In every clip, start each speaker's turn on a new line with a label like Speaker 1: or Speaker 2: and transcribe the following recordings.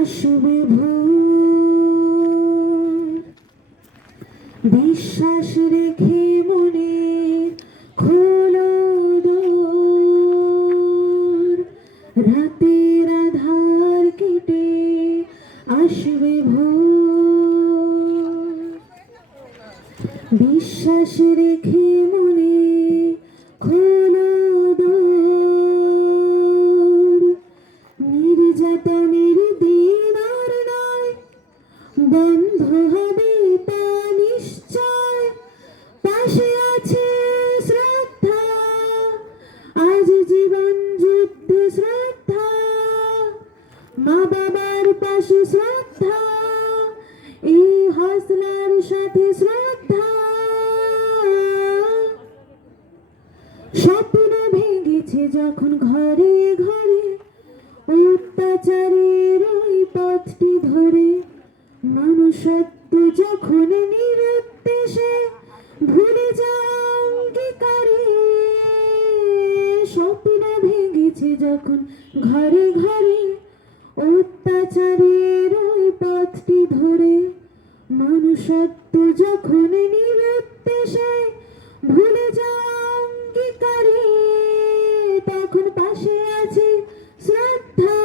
Speaker 1: আসবে ভোর বিশ্বাস রেখে মনে খোলো দোর। রাতের আধার কেটে আসবে ভোর। বিশ্বাস রেখে মনে খোলো দোর। নির্যাতনের জীবন যুদ্ধে শ্রদ্ধা। মা বাবার পাশে শ্রদ্ধা। এই হসলার সাথে শ্রদ্ধা। স্বপ্ন ভেঙেছে যখন ঘরে ঘরে, অত্যাচারের ওই পথটি ধরে। মানুষত্ব যখন নিরুদ্দেশে ভুলে যাঙ্গিকারে যখন ঘরে ঘরে অত্যাচারের ওই পথটি ধরে যখন ভুলে যাঙ্গিকারে, তখন পাশে আছে শ্রদ্ধা।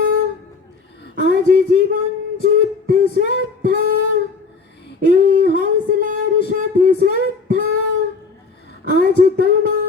Speaker 1: আজ জীবন যুদ্ধে শ্রদ্ধা, এই হৌসলার সাথে শ্রদ্ধা। আজ তোমার